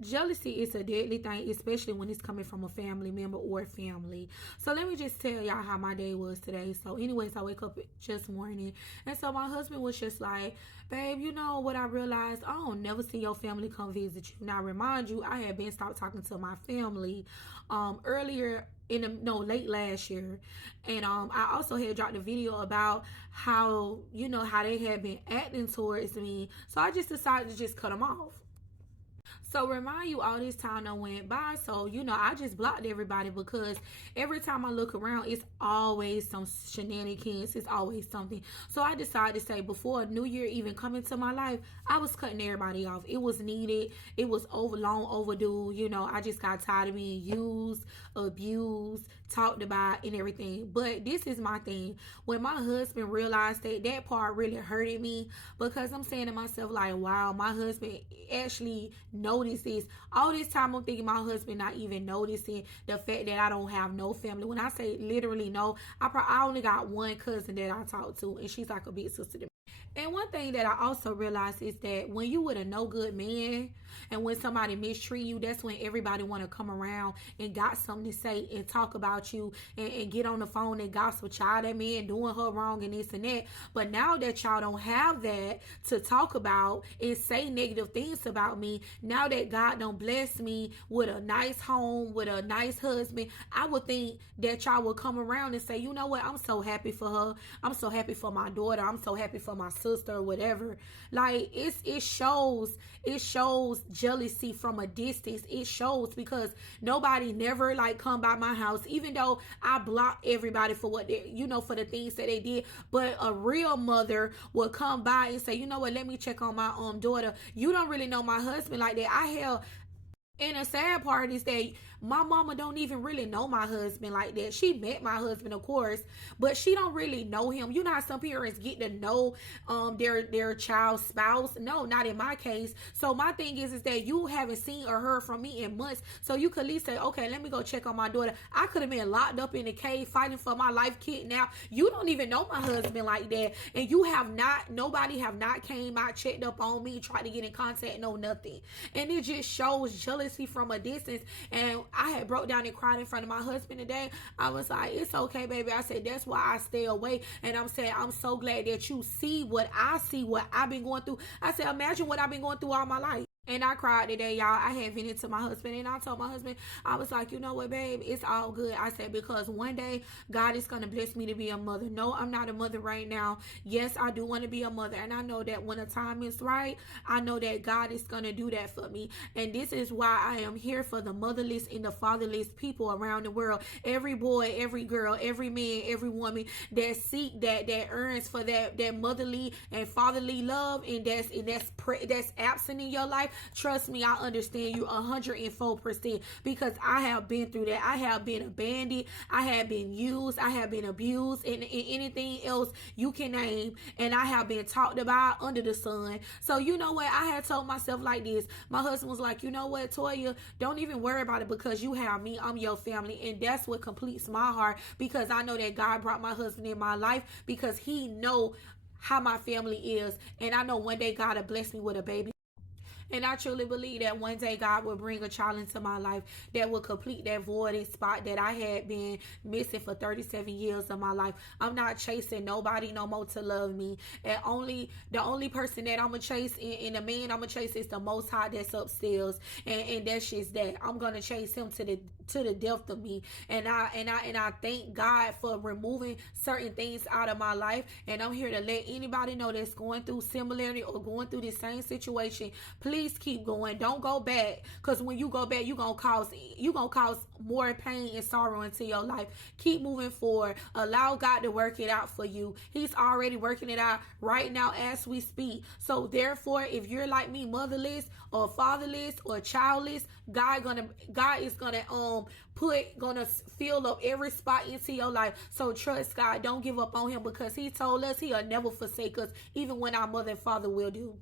Jealousy is a deadly thing, especially when it's coming from a family member or family. So let me just tell y'all how my day was today. So anyways, I wake up just morning, and so my husband was just like, babe, you know what I realized? I don't never see your family come visit you. Now remind you, I had been stopped talking to my family earlier in the, no, late last year. And I also had dropped a video about how, you know, how they had been acting towards me. So I just decided to just cut them off. So remind you, all this time that went by. So, you know, I just blocked everybody because every time I look around, it's always some shenanigans. It's always something. So I decided to say, before New Year even come into my life, I was cutting everybody off. It was needed. It was long overdue. You know, I just got tired of being used, abused, talked about, and everything. But this is my thing. When my husband realized that, that part really hurted me, because I'm saying to myself, like, wow, my husband actually noticed this. All this time I'm thinking my husband not even noticing the fact that I don't have no family. When I say literally no, I only got one cousin that I talk to, and she's like a big sister to me. And one thing that I also realized is that when you with a no good man, and when somebody mistreat you, that's when everybody want to come around and got something to say and talk about you, and get on the phone and gossip, child, that man doing her wrong and this and that. But now that y'all don't have that to talk about and say negative things about me, now that God don't bless me with a nice home, with a nice husband, I would think that y'all would come around and say, you know what, I'm so happy for her. I'm so happy for my daughter. I'm so happy for my sister or whatever. Like, it shows jealousy from a distance. It shows, because nobody never like come by my house, even though I block everybody for what they, you know, for the things that they did. But a real mother will come by and say, you know what, let me check on my daughter. You don't really know my husband like that. I held. And the sad part is that my mama don't even really know my husband like that. She met my husband, of course, but she don't really know him. You know how some parents get to know their child's spouse? No, not in my case. So my thing is that you haven't seen or heard from me in months. So you could at least say, okay, let me go check on my daughter. I could have been locked up in a cave fighting for my life, kidnapped. You don't even know my husband like that. And you have not, nobody have not came out, checked up on me, tried to get in contact, no nothing. And it just shows jealousy from a distance. And I had broke down and cried in front of my husband today. I was like, it's okay, baby. I said, that's why I stay away. And I'm saying, I'm so glad that you see what I see, what I've been going through. I said, imagine what I've been going through all my life. And I cried today, y'all. I had vented to my husband, and I told my husband, I was like, you know what, babe, it's all good. I said, because one day God is going to bless me to be a mother. No, I'm not a mother right now. Yes, I do want to be a mother, and I know that when the time is right, I know that God is going to do that for me. And this is why I am here for the motherless and the fatherless people around the world. Every boy, every girl, every man, every woman that seek that earns for that motherly and fatherly love, and that's absent in your life. Trust me, I understand you 104%, because I have been through that. I have been abandoned. I have been used. I have been abused, and anything else you can name. And I have been talked about under the sun. So you know what? I had told myself like this. My husband was like, you know what, Toya, don't even worry about it, because you have me. I'm your family. And that's what completes my heart, because I know that God brought my husband in my life, because he know how my family is. And I know one day God will bless me with a baby. And I truly believe that one day God will bring a child into my life that will complete that voided spot that I had been missing for 37 years of my life. I'm not chasing nobody no more to love me. And the only person that I'm going to chase, and the man I'm going to chase, is the Most High that's upstairs. And that's just that. I'm going to chase him to the depth of me. And I thank God for removing certain things out of my life. And I'm here to let anybody know that's going through similarity or going through the same situation. Please keep going. Don't go back, because when you go back, you're gonna cause more pain and sorrow into your life. Keep moving forward. Allow God to work it out for you. He's already working it out right now as we speak. So therefore, if you're like me, motherless or fatherless or childless, God is gonna fill up every spot into your life. So trust God. Don't give up on him, because he told us he'll never forsake us, even when our mother and father will do.